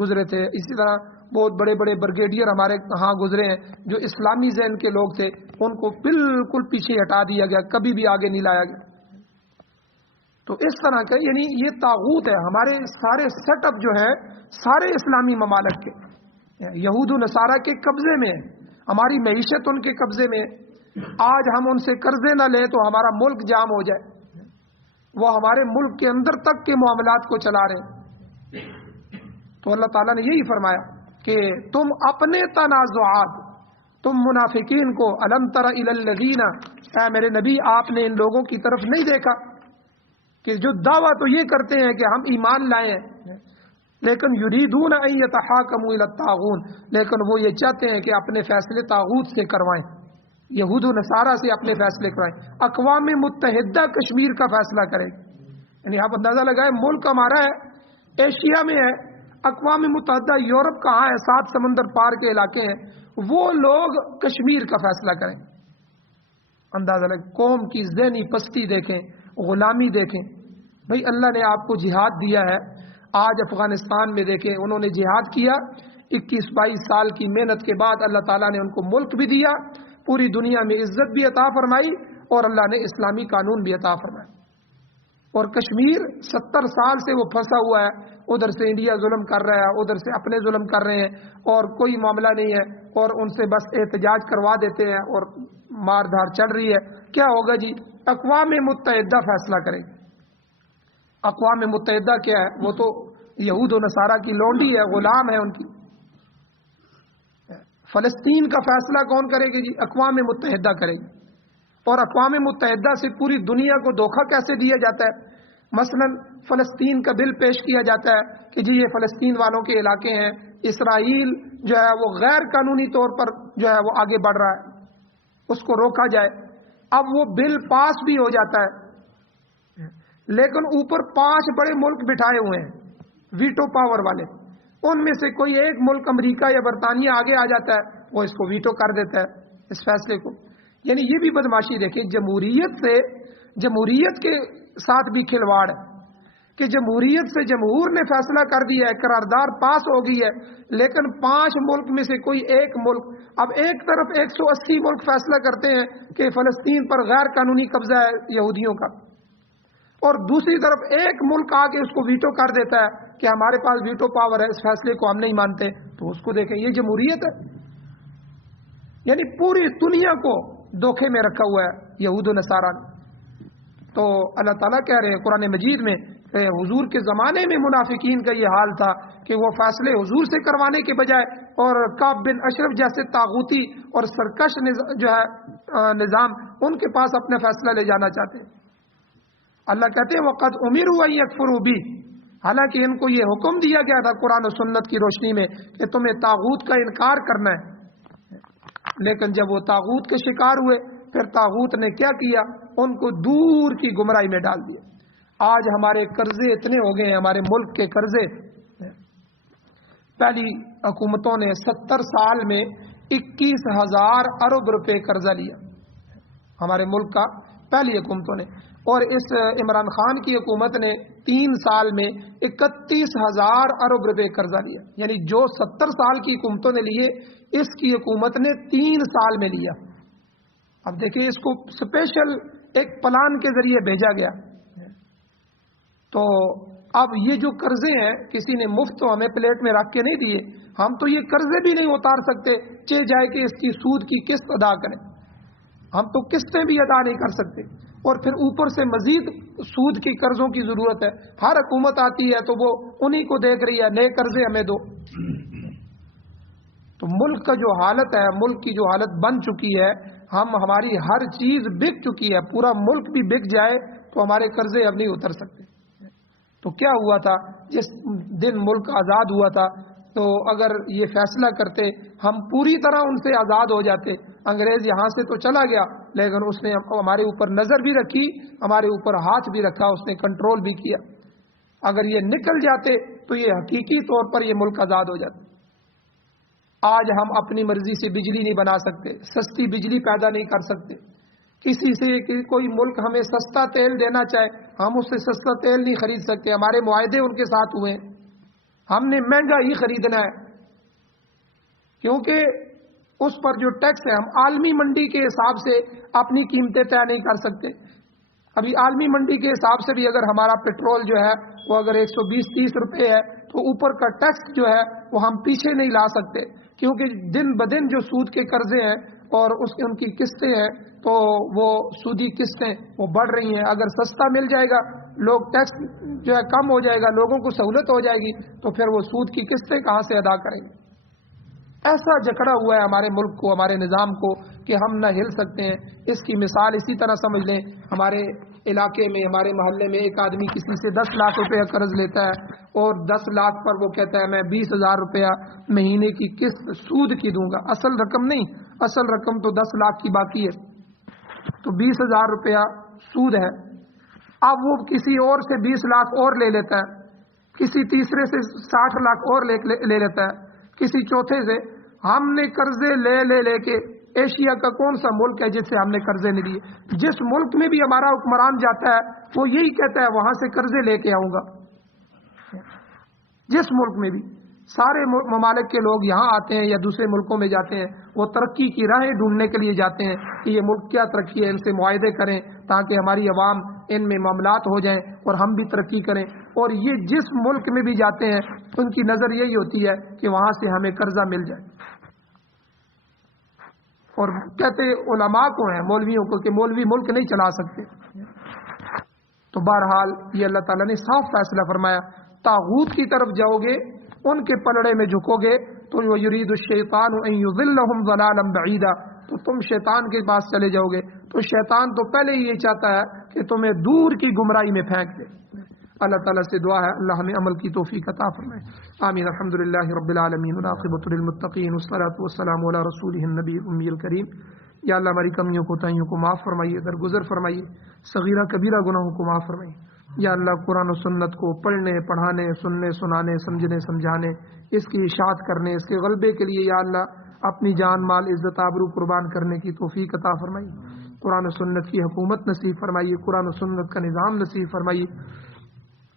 گزرے تھے، اسی طرح بہت بڑے بڑے بریگیڈیئر ہمارے کہاں گزرے ہیں جو اسلامی ذہن کے لوگ تھے، ان کو بالکل پیچھے ہٹا دیا گیا، کبھی بھی آگے نہیں لایا گیا۔ تو اس طرح کا یعنی یہ طاغوت ہے، ہمارے سارے سیٹ اپ جو ہے سارے اسلامی ممالک کے یہود و نصارہ کے قبضے میں ہے، ہماری معیشت ان کے قبضے میں ہے۔ آج ہم ان سے قرضے نہ لیں تو ہمارا ملک جام ہو جائے، وہ ہمارے ملک کے اندر تک کے معاملات کو چلا رہے ہیں۔ تو اللہ تعالیٰ نے یہی فرمایا کہ تم اپنے تنازعات، تم منافقین کو الم تر الی الذین، اے میرے نبی آپ نے ان لوگوں کی طرف نہیں دیکھا کہ جو دعویٰ تو یہ کرتے ہیں کہ ہم ایمان لائے ہیں، لیکن یریدون ان یتحاکموا الی الطاغوت، لیکن وہ یہ چاہتے ہیں کہ اپنے فیصلے طاغوت سے کروائیں، یہود و نصارہ سے اپنے فیصلے کرائیں، اقوام متحدہ کشمیر کا فیصلہ کرے۔ یعنی آپ اندازہ لگائیں، ملک ہمارا ہے، ایشیا میں ہے، اقوام متحدہ یورپ کہاں ہے، 7 سمندر پار کے علاقے ہیں، وہ لوگ کشمیر کا فیصلہ کریں۔ اندازہ لگائیں، قوم کی ذہنی پستی دیکھیں، غلامی دیکھیں۔ بھئی اللہ نے آپ کو جہاد دیا ہے، آج افغانستان میں دیکھیں انہوں نے جہاد کیا، 21-22 سال کی محنت کے بعد اللہ تعالیٰ نے ان کو ملک بھی دیا، پوری دنیا میں عزت بھی عطا فرمائی، اور اللہ نے اسلامی قانون بھی عطا فرمایا۔ اور کشمیر 70 سال سے وہ پھنسا ہوا ہے، ادھر سے انڈیا ظلم کر رہا ہے، ادھر سے اپنے ظلم کر رہے ہیں، اور کوئی معاملہ نہیں ہے، اور ان سے بس احتجاج کروا دیتے ہیں اور مار دھاڑ چل رہی ہے۔ کیا ہوگا جی؟ اقوام متحدہ فیصلہ کرے۔ اقوام متحدہ کیا ہے؟ وہ تو یہود و نصارہ کی لونڈی ہے، غلام ہے ان کی۔ فلسطین کا فیصلہ کون کرے گی جی؟ اقوام متحدہ کرے گی۔ اور اقوام متحدہ سے پوری دنیا کو دھوکہ کیسے دیا جاتا ہے؟ مثلا فلسطین کا بل پیش کیا جاتا ہے کہ جی یہ فلسطین والوں کے علاقے ہیں، اسرائیل جو ہے وہ غیر قانونی طور پر جو ہے وہ آگے بڑھ رہا ہے، اس کو روکا جائے۔ اب وہ بل پاس بھی ہو جاتا ہے، لیکن اوپر 5 بڑے ملک بٹھائے ہوئے ہیں ویٹو پاور والے، ان میں سے کوئی ایک ملک امریکہ یا برطانیہ آگے آ جاتا ہے، وہ اس کو ویٹو کر دیتا ہے اس فیصلے کو۔ یعنی یہ بھی بدماشی دیکھیں، جمہوریت کے ساتھ بھی کھلواڑ ہے کہ جمہوریت سے جمہور نے فیصلہ کر دیا ہے، قرارداد پاس ہو گئی ہے، لیکن 5 ملک میں سے کوئی ایک ملک، اب ایک طرف 180 ملک فیصلہ کرتے ہیں کہ فلسطین پر غیر قانونی قبضہ ہے یہودیوں کا، اور دوسری طرف ایک ملک آ کے اس کو ویٹو کر دیتا ہے کہ ہمارے پاس ویٹو پاور ہے، اس فیصلے کو ہم نہیں مانتے، تو اس کو دیکھیں یہ جمہوریت ہے۔ یعنی پوری دنیا کو دھوکے میں رکھا ہوا ہے یہود و نصارہ نے۔ تو اللہ تعالیٰ کہہ رہے ہیں قرآن مجید میں کہ حضور کے زمانے میں منافقین کا یہ حال تھا کہ وہ فیصلے حضور سے کروانے کے بجائے اور کعب بن اشرف جیسے طاغوتی اور سرکش جو ہے نظام، ان کے پاس اپنا فیصلہ لے جانا چاہتے ہیں۔ اللہ کہتے ہیں وَقَدْ أُمِرُوا أَن يَكْفُرُوا بِهِ، حالانکہ ان کو یہ حکم دیا گیا تھا قرآن و سنت کی روشنی میں کہ تمہیں طاغوت کا انکار کرنا ہے، لیکن جب وہ طاغوت کے شکار ہوئے پھر طاغوت نے کیا کیا؟ ان کو دور کی گمراہی میں ڈال دیا۔ آج ہمارے قرضے اتنے ہو گئے ہیں، ہمارے ملک کے قرضے، پہلی حکومتوں نے 70 سال میں 21,000 ارب روپے قرضہ لیا ہمارے ملک کا، پہلی حکومتوں نے، اور اس عمران خان کی حکومت نے 3 سال میں 31,000 ارب روپے قرضہ لیا۔ یعنی جو 70 سال کی حکومتوں نے لیے، اس کی حکومت نے 3 سال میں لیا۔ اب دیکھیں اس کو اسپیشل ایک پلان کے ذریعے بھیجا گیا۔ تو اب یہ جو قرضے ہیں کسی نے مفت تو ہمیں پلیٹ میں رکھ کے نہیں دیے، ہم تو یہ قرضے بھی نہیں اتار سکتے، چہ جائے کہ اس کی سود کی قسط ادا کریں، ہم تو قسطیں بھی ادا نہیں کر سکتے، اور پھر اوپر سے مزید سود کی قرضوں کی ضرورت ہے۔ ہر حکومت آتی ہے تو وہ انہی کو دیکھ رہی ہے نئے قرضے ہمیں دو۔ تو ملک کا جو حالت ہے، ملک کی جو حالت بن چکی ہے، ہماری ہر چیز بک چکی ہے، پورا ملک بھی بک جائے تو ہمارے قرضے اب نہیں اتر سکتے۔ تو کیا ہوا تھا؟ جس دن ملک آزاد ہوا تھا تو اگر یہ فیصلہ کرتے ہم پوری طرح ان سے آزاد ہو جاتے. انگریز یہاں سے تو چلا گیا لیکن اس نے ہمارے اوپر نظر بھی رکھی, ہمارے اوپر ہاتھ بھی رکھا, اس نے کنٹرول بھی کیا. اگر یہ نکل جاتے تو یہ حقیقی طور پر یہ ملک آزاد ہو جاتا. آج ہم اپنی مرضی سے بجلی نہیں بنا سکتے, سستی بجلی پیدا نہیں کر سکتے. کسی سے کوئی ملک ہمیں سستا تیل دینا چاہے, ہم اس سے سستا تیل نہیں خرید سکتے. ہمارے معاہدے ان کے ساتھ ہوئے, ہم نے مہنگا ہی خریدنا ہے کیونکہ اس پر جو ٹیکس ہے ہم عالمی منڈی کے حساب سے اپنی قیمتیں طے نہیں کر سکتے. ابھی عالمی منڈی کے حساب سے بھی اگر ہمارا پیٹرول جو ہے وہ اگر 120-130 روپے ہے تو اوپر کا ٹیکس جو ہے وہ ہم پیچھے نہیں لا سکتے, کیونکہ دن بدن جو سود کے قرضے ہیں اور ان کی قسطیں ہیں تو وہ سودی قسطیں وہ بڑھ رہی ہیں. اگر سستا مل جائے گا, لوگ ٹیکس جو ہے کم ہو جائے گا, لوگوں کو سہولت ہو جائے گی, تو پھر وہ سود کی قسطیں کہاں سے ادا کریں گے؟ ایسا جکڑا ہوا ہے ہمارے ملک کو, ہمارے نظام کو کہ ہم نہ ہل سکتے ہیں. اس کی مثال اسی طرح سمجھ لیں, ہمارے علاقے میں ہمارے محلے میں ایک آدمی کسی سے 10 لاکھ روپے قرض لیتا ہے اور 10 لاکھ پر وہ کہتا ہے میں 20,000 روپیہ مہینے کی قسط سود کی دوں گا. اصل رقم نہیں, اصل رقم تو 10 لاکھ کی باقی ہے, تو 20,000 روپیہ سود ہے. اب وہ کسی اور سے 20 لاکھ اور لے لیتا ہے, کسی تیسرے سے 60 لاکھ اور لے لیتا ہے, کسی چوتھے سے. ہم نے قرضے لے کے, ایشیا کا کون سا ملک ہے جس سے ہم نے قرضے نہیں لیے؟ جس ملک میں بھی ہمارا حکمران جاتا ہے وہ یہی کہتا ہے وہاں سے قرضے لے کے آؤں گا. جس ملک میں بھی سارے ممالک کے لوگ یہاں آتے ہیں یا دوسرے ملکوں میں جاتے ہیں, وہ ترقی کی راہیں ڈھونڈنے کے لیے جاتے ہیں کہ یہ ملک کیا ترقی ہے, ان سے معاہدے کریں تاکہ ہماری عوام ان میں معاملات ہو جائیں اور ہم بھی ترقی کریں. اور یہ جس ملک میں بھی جاتے ہیں ان کی نظر یہی ہوتی ہے کہ وہاں سے ہمیں قرضہ مل جائے. اور کہتے علماء کو ہیں, مولویوں کو, کہ مولوی ملک نہیں چلا سکتے. تو بہرحال یہ اللہ تعالیٰ نے صاف فیصلہ فرمایا, طاغوت کی طرف جاؤ گے, ان کے پلڑے میں جھکو گے تو یرید الشیطان ان یضلهم ضلالا بعیدا, تو تم شیطان کے پاس چلے جاؤ گے. تو شیطان تو پہلے ہی یہ چاہتا ہے کہ تمہیں دور کی گمراہی میں پھینک دے. اللہ تعالیٰ سے دعا ہے اللہ ہمیں عمل کی توفیق عطا فرمائے. آمین. الحمدللہ رب العالمین والعاقبۃ للمتقین والصلاۃ والسلام علی رسولہ النبی الأمی الکریم. یا اللہ ہماری کمیوں کوتاہیوں کو معاف فرمائیے, درگزر فرمائیے, صغیرہ کبیرہ گناہوں کو معاف فرمائیے. یا اللہ قرآن و سنت کو پڑھنے, پڑھانے, سننے, سنانے, سمجھنے, سمجھانے, اس کی اشاعت کرنے, اس کے غلبے کے لیے یا اللہ اپنی جان مال عزت آبرو قربان کرنے کی توفیق عطا فرمائیے. قرآن و سنت کی حکومت نصیب فرمائیے, قرآن و سنت کا نظام نصیب فرمائیے.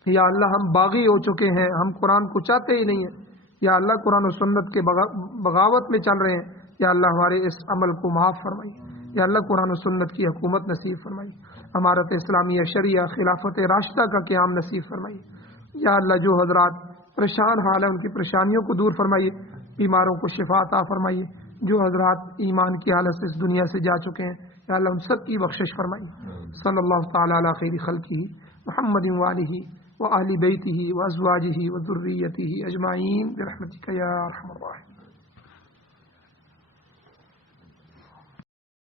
یا اللہ ہم باغی ہو چکے ہیں, ہم قرآن کو چاہتے ہی نہیں ہیں. یا اللہ قرآن و سنت کے بغاوت میں چل رہے ہیں, یا اللہ ہمارے اس عمل کو معاف فرمائیے. یا اللہ قرآن و سنت کی حکومت نصیب فرمائیے, امارت اسلامیہ شریعہ خلافت راشدہ کا قیام نصیب فرمائیے. یا اللہ جو حضرات پریشان حال ہیں ان کی پریشانیوں کو دور فرمائیے, بیماروں کو شفا عطا فرمائیے. جو حضرات ایمان کی حالت سے اس دنیا سے جا چکے ہیں یا اللہ ان سب کی بخشش فرمائیے. صلی اللہ تعالی علی خیر خلقہ محمد وآلہ وآل بیتہ وازواجہ وذریتہ اجمعین برحمتک یا ارحم الراحمین.